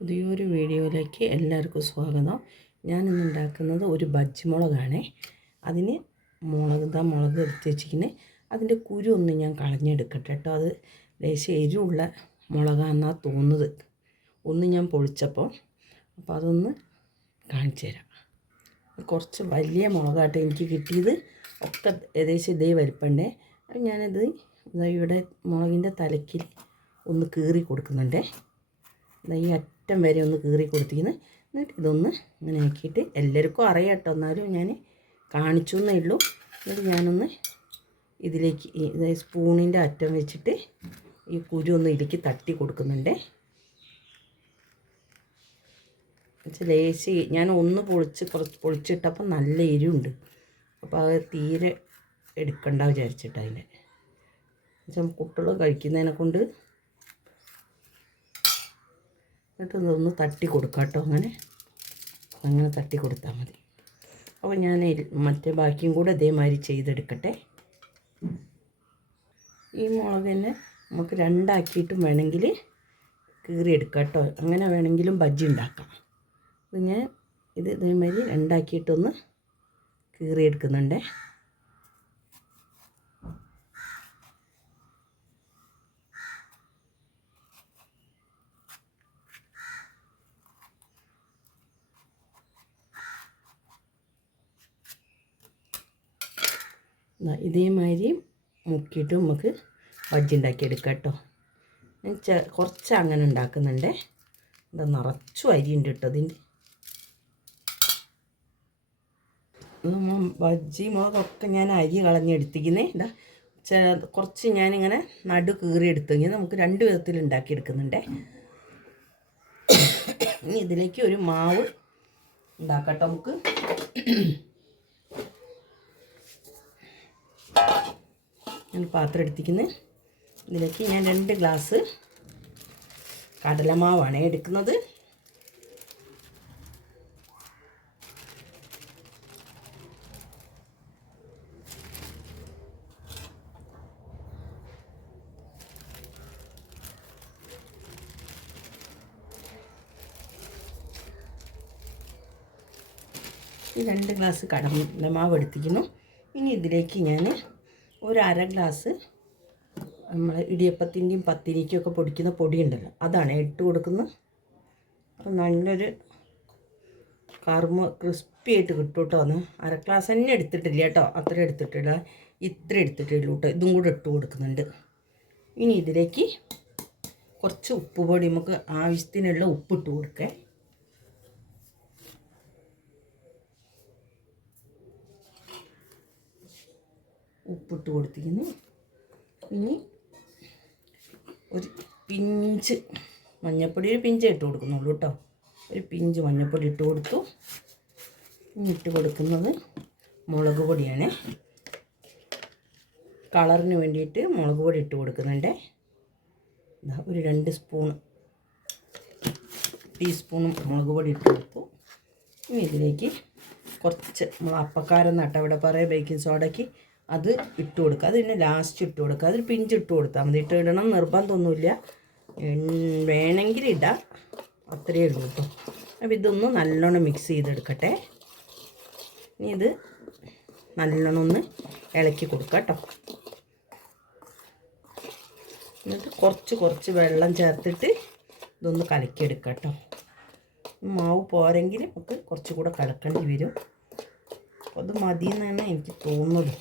പുതിയൊരു വീഡിയോയിലേക്ക് എല്ലാവർക്കും സ്വാഗതം. ഞാനിന്ന് ഉണ്ടാക്കുന്നത് ഒരു ബജ്ജി മുളകാണേ അതിന് മുളക് ഇതാ മുളക് എടുത്ത് വെച്ചിരിക്കുന്നത് അതിന്റെ കുരു ഒന്ന് ഞാൻ കളഞ്ഞെടുക്കട്ടെ കേട്ടോ. അത് ലേശം എരിവുള്ള മുളകാണെന്നാണ് തോന്നുന്നത്. ഒന്ന് ഞാൻ പൊളിച്ചപ്പോൾ അപ്പോൾ അതൊന്ന് കാണിച്ചു തരാം. കുറച്ച് വലിയ മുളകാട്ടോ എനിക്ക് കിട്ടിയത്. ഒക്കെ ഏകദേശം ഇതേ വലിപ്പണ്ടേ അപ്പം ഞാനത് ഇവിടെ മുളകിന്റെ തലക്കിൽ ഒന്ന് കീറി കൊടുക്കുന്നുണ്ടേ. ഈ അറ്റം വരെ ഒന്ന് കീറി കൊടുത്തിരുന്ന് എന്നിട്ട് ഇതൊന്ന് ഇങ്ങനെ ആക്കിയിട്ട് എല്ലാവർക്കും അറിയാം കേട്ടോ. എന്നാലും ഞാൻ കാണിച്ചു എന്നേ ഉള്ളൂ. എന്നിട്ട് ഞാനൊന്ന് ഇതിലേക്ക് സ്പൂണിന്റെ അറ്റം വെച്ചിട്ട് ഈ കുരു ഒന്ന് ഇതിലേക്ക് തട്ടി കൊടുക്കുന്നുണ്ട്. ലേശി ഞാൻ ഒന്ന് പൊളിച്ച് കുറച്ച് പൊളിച്ചിട്ടപ്പോൾ നല്ല എരിവുണ്ട്. അപ്പോൾ അത് തീരെ എടുക്കണ്ട വിചാരിച്ചിട്ട് അതിന്റെ കുട്ടികൾ കഴിക്കുന്നതിനെ കൊണ്ട് എന്നിട്ട് ഇതൊന്ന് തട്ടി കൊടുക്കാം കേട്ടോ അങ്ങനെ. അങ്ങനെ തട്ടി കൊടുത്താൽ മതി. അപ്പോൾ ഞാൻ മറ്റേ ബാക്കിയും കൂടെ ഇതേമാതിരി ചെയ്തെടുക്കട്ടെ. ഈ മുളകിനെ നമുക്ക് രണ്ടാക്കിയിട്ടും വേണമെങ്കിൽ കീറിയെടുക്കാം കേട്ടോ. അങ്ങനെ വേണമെങ്കിലും ബജ്ജി ഉണ്ടാക്കാം. ഇത് ഞാൻ ഇത് ഇതേമാതിരി രണ്ടാക്കിയിട്ടൊന്ന് കീറിയെടുക്കുന്നുണ്ടേ. ഇതേമാതിരി മുക്കിയിട്ട് നമുക്ക് ബജ്ജി ഉണ്ടാക്കിയെടുക്കാം കേട്ടോ. ഞാൻ ചെ കുറച്ച് അങ്ങനെ ഉണ്ടാക്കുന്നുണ്ടേ. എന്താ നിറച്ചു അരി ഉണ്ട് കേട്ടോ നമ്മ ബജ്ജി മുളകൊക്കെ ഞാൻ അരി കളഞ്ഞെടുത്തിക്കുന്നേ ഇതാ കുറച്ച് ഞാനിങ്ങനെ നടു കീറി എടുത്തു. കഴിഞ്ഞാൽ നമുക്ക് രണ്ട് വിധത്തിൽ ഉണ്ടാക്കിയെടുക്കുന്നുണ്ടേ. ഇനി ഇതിലേക്ക് ഒരു മാവ് ഉണ്ടാക്കട്ടെ നമുക്ക്. ഞാൻ പാത്രം എടുത്തിരിക്കുന്നത് ഇതിലേക്ക് ഞാൻ രണ്ട് ഗ്ലാസ് കടലമാവാണ് എടുക്കുന്നത്. രണ്ട് ഗ്ലാസ് കടലമാവ് എടുത്തിരിക്കുന്നു. ഇനി ഇതിലേക്ക് ഞാൻ ഒരു അര ഗ്ലാസ് നമ്മൾ ഇടിയപ്പത്തിന്റെയും പത്തിരിക്കും ഒക്കെ പൊടിക്കുന്ന പൊടി ഉണ്ടല്ലോ അതാണ് ഇട്ട് കൊടുക്കുന്നത് നല്ലൊരു കറുമ ക്രിസ്പി ആയിട്ട് കിട്ടും കേട്ടോ ഒന്ന് അര ഗ്ലാസ് തന്നെ എടുത്തിട്ടില്ല കേട്ടോ. അത്ര എടുത്തിട്ടില്ല ഇത്ര എടുത്തിട്ടില്ല കേട്ടോ. ഇതും കൂടെ ഇട്ട് കൊടുക്കുന്നുണ്ട്. ഇനി ഇതിലേക്ക് കുറച്ച് ഉപ്പ് പൊടി. നമുക്ക് ആവശ്യത്തിനുള്ള ഉപ്പിട്ട് കൊടുക്കേ. ഉപ്പിട്ട് കൊടുത്തിരിക്കുന്നു. ഇനി ഒരു പിഞ്ച് മഞ്ഞൾപ്പൊടി ഒരു പിഞ്ച് ഇട്ട് കൊടുക്കുന്നുള്ളൂ കേട്ടോ. ഒരു പിഞ്ച് മഞ്ഞൾപ്പൊടി ഇട്ട് കൊടുത്തു. ഇനി ഇട്ട് കൊടുക്കുന്നത് മുളക് പൊടിയാണ്. കളറിന് വേണ്ടിയിട്ട് മുളക് പൊടി ഇട്ട് കൊടുക്കുന്നുണ്ട്. ഒരു രണ്ട് സ്പൂൺ ടീസ്പൂണും മുളക് പൊടി ഇട്ട് കൊടുത്തു. ഇനി ഇതിലേക്ക് കുറച്ച് നമ്മൾ അപ്പക്കാരം നട്ടവിടെ പറയാം ബേക്കിംഗ് സോഡയ്ക്ക് അത് ഇട്ട് കൊടുക്കുക. അത് പിന്നെ ലാസ്റ്റ് ഇട്ട് കൊടുക്കുക. അതിൽ പിഞ്ച് ഇട്ട് കൊടുത്താൽ മതി. ഇട്ട് ഇടണം നിർബന്ധമൊന്നുമില്ല. വേണമെങ്കിൽ ഇടാം. അത്രയേ ഉള്ളൂ കേട്ടോ. അപ്പോൾ ഇതൊന്ന് നല്ലോണം മിക്സ് ചെയ്തെടുക്കട്ടെ. ഇനി ഇത് നല്ലോണം ഒന്ന് ഇളക്കി കൊടുക്കുക കേട്ടോ. എന്നിട്ട് കുറച്ച് കുറച്ച് വെള്ളം ചേർത്തിട്ട് ഇതൊന്ന് കലക്കിയെടുക്കുക കേട്ടോ. മാവ് പോരെങ്കിൽ നമുക്ക് കുറച്ചും കൂടെ കലക്കേണ്ടി വരും. അത് മതി എന്നാണ് എനിക്ക് തോന്നുന്നത്.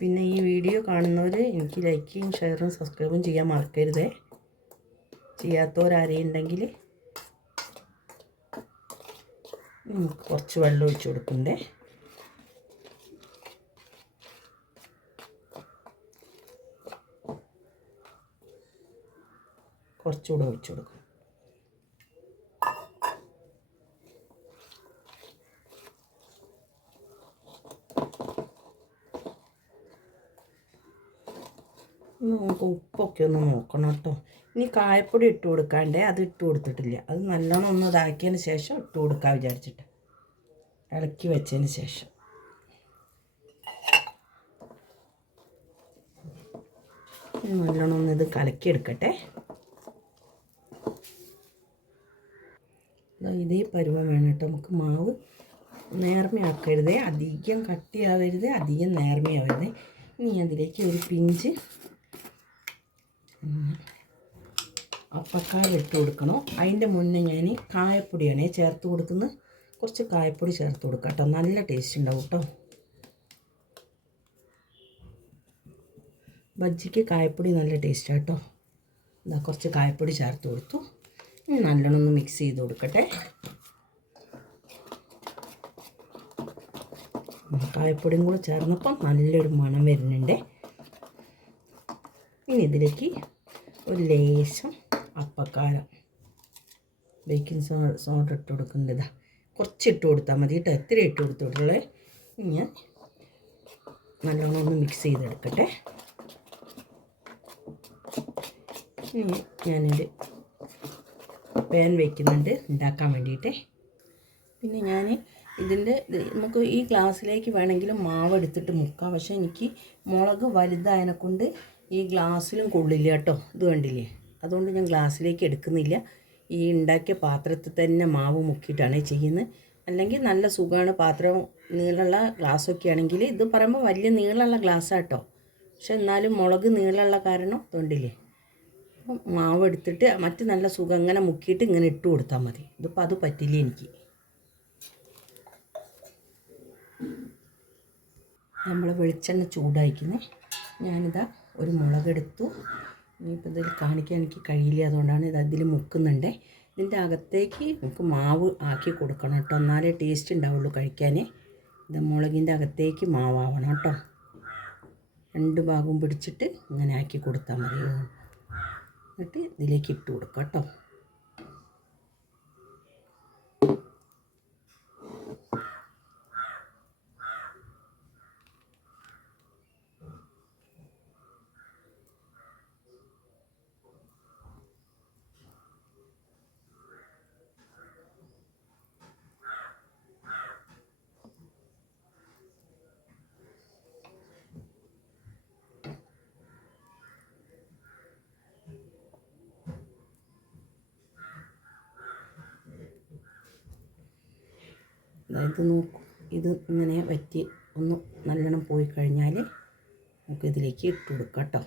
പിന്നെ ഈ വീഡിയോ കാണുന്നവർ എനിക്ക് ലൈക്കും ഷെയറും സബ്സ്ക്രൈബും ചെയ്യാൻ മറക്കരുതേ. ചെയ്യാത്തവരാരെയും ഉണ്ടെങ്കിൽ കുറച്ച് വെള്ളം ഒഴിച്ചു കൊടുക്കണ്ടേ? കുറച്ചുകൂടെ ഒഴിച്ചു കൊടുക്കും ഇനി നമുക്ക് ഉപ്പൊക്കെ ഒന്ന് നോക്കണം കേട്ടോ. ഇനി കായപ്പൊടി ഇട്ട് കൊടുക്കാണ്ടേ അത് ഇട്ട് കൊടുത്തിട്ടില്ല. അത് നല്ലോണം ഒന്ന് ഇതാക്കിയതിന് ശേഷം ഇട്ട് കൊടുക്കാൻ വിചാരിച്ചിട്ട്. ഇളക്കി വെച്ചതിന് ശേഷം. നല്ലോണം ഒന്ന് ഇത് കലക്കി എടുക്കട്ടെ ഇതേ പരുവം വേണം കേട്ടോ. നമുക്ക് മാവ് നേർമയാക്കരുതേ. അധികം കട്ടിയാവരുത്. അധികം നേർമയാവരുത്. ഇനി അതിലേക്ക് ഒരു പിഞ്ച് ഇട്ട് കൊടുക്കണം. അതിന്റെ മുന്നേ ഞാൻ കായപ്പൊടിയാണ് ചേർത്ത് കൊടുക്കുന്നത്. കുറച്ച് കായപ്പൊടി ചേർത്ത് കൊടുക്കാം കേട്ടോ. നല്ല ടേസ്റ്റ് ഉണ്ടാവും കേട്ടോ. ബജ്ജിക്ക് കായപ്പൊടി നല്ല ടേസ്റ്റാണ് കേട്ടോ. ഇതാ കുറച്ച് കായപ്പൊടി ചേർത്ത് കൊടുത്തു. നല്ലോണം ഒന്ന് മിക്സ് ചെയ്ത് കൊടുക്കട്ടെ. കായപ്പൊടിയും കൂടെ ചേർന്നപ്പം നല്ലൊരു മണം വരുന്നുണ്ട്. ഇനി ഇതിലേക്ക് ഒരു ലേശം അപ്പക്കാരം. ബേക്കിംഗ് സോ സോഡ ഇട്ട് കൊടുക്കേണ്ടതാ കുറച്ച് ഇട്ട് കൊടുത്താൽ മതി കേട്ടോ. എത്ര ഇട്ട് കൊടുത്തോട്ടുള്ളേ ഇനി ഞാൻ നല്ലോണം ഒന്ന് മിക്സ് ചെയ്തെടുക്കട്ടെ. ഇനി ഞാനൊരു പാൻ വയ്ക്കുന്നുണ്ട് ഉണ്ടാക്കാൻ വേണ്ടിയിട്ട്. പിന്നെ ഞാൻ ഇതിന്റെ നമുക്ക് ഈ ഗ്ലാസ്സിലേക്ക് വേണമെങ്കിലും മാവ് എടുത്തിട്ട് മുക്കാം. പക്ഷേ എനിക്ക് മുളക് വലുതായതിനെ കൊണ്ട് ഈ ഗ്ലാസ്സിലും കൊള്ളില്ല കേട്ടോ. ഇത് കണ്ടില്ലേ? അതുകൊണ്ട് ഞാൻ ഗ്ലാസ്സിലേക്ക് എടുക്കുന്നില്ല. ഈ ഉണ്ടാക്കിയ പാത്രത്തിൽ തന്നെ മാവ് മുക്കിയിട്ടാണ് ചെയ്യുന്നത്. അല്ലെങ്കിൽ നല്ല സുഖമാണ് പാത്രം നീളമുള്ള ഗ്ലാസ്സൊക്കെ ആണെങ്കിൽ ഇത് പറയുമ്പോൾ വലിയ നീളമുള്ള ഗ്ലാസ്സാണ് കേട്ടോ. പക്ഷെ എന്നാലും മുളക് നീളമുള്ള കാരണം ഇതുകൊണ്ടില്ലേ അപ്പം മാവ് എടുത്തിട്ട് മറ്റ് നല്ല സുഖം ഇങ്ങനെ മുക്കിയിട്ട് ഇങ്ങനെ ഇട്ട് കൊടുത്താൽ മതി. ഇതിപ്പോൾ അത് പറ്റില്ല എനിക്ക്. നമ്മൾ വെളിച്ചെണ്ണ ചൂടായിക്കുന്നേ. ഞാനിതാ ഒരു മുളകെടുത്തു. ഇനിയിപ്പോൾ ഇതിൽ കാണിക്കാൻ എനിക്ക് കഴിയില്ല അതുകൊണ്ടാണ് ഇത് അതിൽ മുക്കുന്നുണ്ട്. ഇതിന്റെ അകത്തേക്ക് നമുക്ക് മാവ് ആക്കി കൊടുക്കണം കേട്ടോ. എന്നാലേ ടേസ്റ്റ് ഉണ്ടാവുള്ളൂ കഴിക്കാൻ ഇത് മുളകിന്റെ അകത്തേക്ക് മാവാവണം കേട്ടോ. രണ്ട് ഭാഗവും പിടിച്ചിട്ട് ഇങ്ങനെ ആക്കി കൊടുത്താൽ മതി എന്നിട്ട് ഇതിലേക്ക് ഇട്ട് കൊടുക്കാം കേട്ടോ. അതായത് നോക്കൂ ഇത് ഇങ്ങനെ വറ്റി ഒന്ന് നല്ലോണം പോയി കഴിഞ്ഞാൽ നമുക്ക് ഇതിലേക്ക് ഇട്ട് കൊടുക്കാം കേട്ടോ.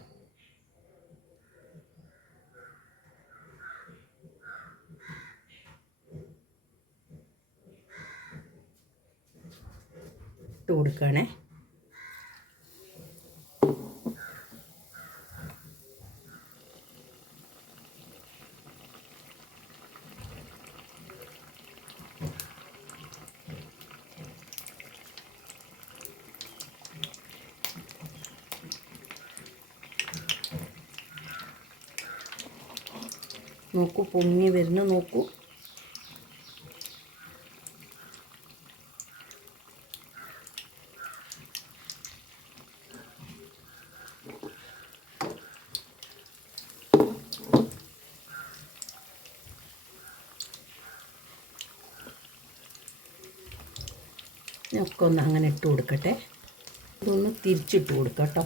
ഇട്ട് കൊടുക്കുകയാണേ. നോക്കൂ പൊങ്ങി വരുന്നു നോക്കൂ. ഒക്കെ ഒന്ന് അങ്ങനെ ഇട്ട് കൊടുക്കട്ടെ. ഇതൊന്ന് തിരിച്ചിട്ട് കൊടുക്കാം കേട്ടോ.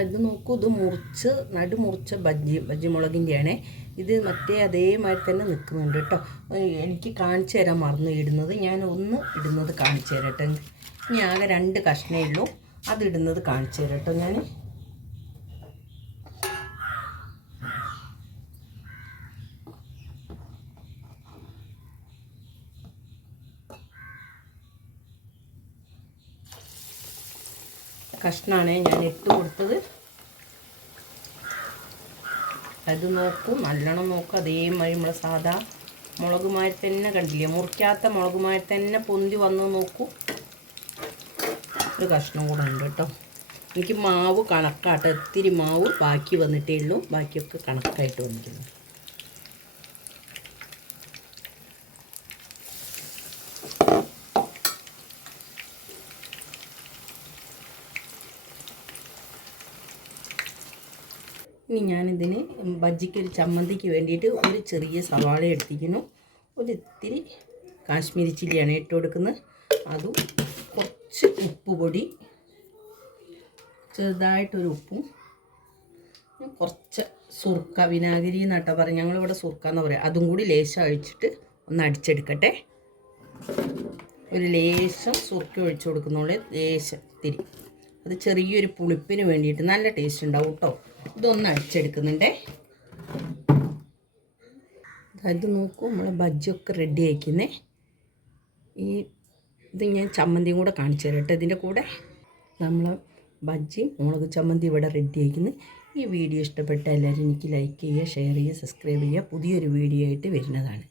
ഇത് നോക്കൂ ഇത് മുറിച്ച് നടു മുറിച്ച ബജ്ജി ബജ്ജി മുളകിന്റെയാണ് ഇത് മറ്റേ അതേമാതിരി തന്നെ നിൽക്കുന്നുണ്ട് കേട്ടോ. എനിക്ക് കാണിച്ചു തരാൻ മറന്നു ഇടുന്നത്. ഞാൻ ഒന്ന് ഇടുന്നത് കാണിച്ചു തരാം കേട്ടോ. ഇനി ആകെ രണ്ട് കഷ്ണേ ഉള്ളൂ. അത് ഇടുന്നത് കാണിച്ചു തരാം കേട്ടോ ഞാൻ കഷ്ണമാണ് ഞാൻ ഇട്ട് കൊടുത്തത്. അത് നോക്കും നല്ലോണം നോക്കും. അതേമാതിരി നമ്മൾ സാധാ മുളകുമായി തന്നെ കണ്ടില്ലേ? മുറിക്കാത്ത മുളകുമായി തന്നെ പൊന്തി വന്ന് നോക്കൂ. ഒരു കഷ്ണം കൂടെ ഉണ്ട് കേട്ടോ. എനിക്ക് മാവ് കണക്കാട്ടോ. ഒത്തിരി മാവ് ബാക്കി വന്നിട്ടേ ഉള്ളൂ. ബാക്കിയൊക്കെ കണക്കായിട്ട് വന്നിരിക്കുന്നു ഇനി ഞാനിതിന് ബജ്ജിക്ക് ഒരു ചമ്മന്തിക്ക് വേണ്ടിയിട്ട് ഒരു ചെറിയ സവാള എടുത്തിരിക്കുന്നു. ഒരു ഇത്തിരി കാശ്മീരി ചില്ലിയാണ് ഇട്ട് കൊടുക്കുന്നത്. അതും കുറച്ച് ഉപ്പ് പൊടി ചെറുതായിട്ടൊരു ഉപ്പും കുറച്ച് സുർക്ക വിനാഗിരി എന്നാട്ടാ പറയുക ഞങ്ങളിവിടെ സുർക്ക എന്ന് പറയാം. അതും കൂടി ലേശം ഒഴിച്ചിട്ട് ഒന്ന് അടിച്ചെടുക്കട്ടെ. ഒരു ലേശം സുർക്ക ഒഴിച്ചു കൊടുക്കുന്നുള്ളൂ. ലേശം ഇത്തിരി. അത് ചെറിയൊരു പുളിപ്പിന് വേണ്ടിയിട്ട് നല്ല ടേസ്റ്റ് ഉണ്ടാവും കേട്ടോ ഇതൊന്ന് അടിച്ചെടുക്കുന്നുണ്ടേ അത് നോക്കൂ നമ്മളെ ബജ്ജിയൊക്കെ റെഡി ആയിക്കുന്നേ. ഈ ഇത് ഞാൻ ചമ്മന്തിയും കൂടെ കാണിച്ചു തരാം കേട്ടോ ഇതിന്റെ കൂടെ. നമ്മൾ ബജ്ജി മുളക് ചമ്മന്തി ഇവിടെ റെഡി ആയിക്കുന്നു. ഈ വീഡിയോ ഇഷ്ടപ്പെട്ട എല്ലാവരും എനിക്ക് ലൈക്ക് ചെയ്യുക ഷെയർ ചെയ്യുക സബ്സ്ക്രൈബ് ചെയ്യുക. പുതിയൊരു വീഡിയോ ആയിട്ട് വരുന്നതാണ്.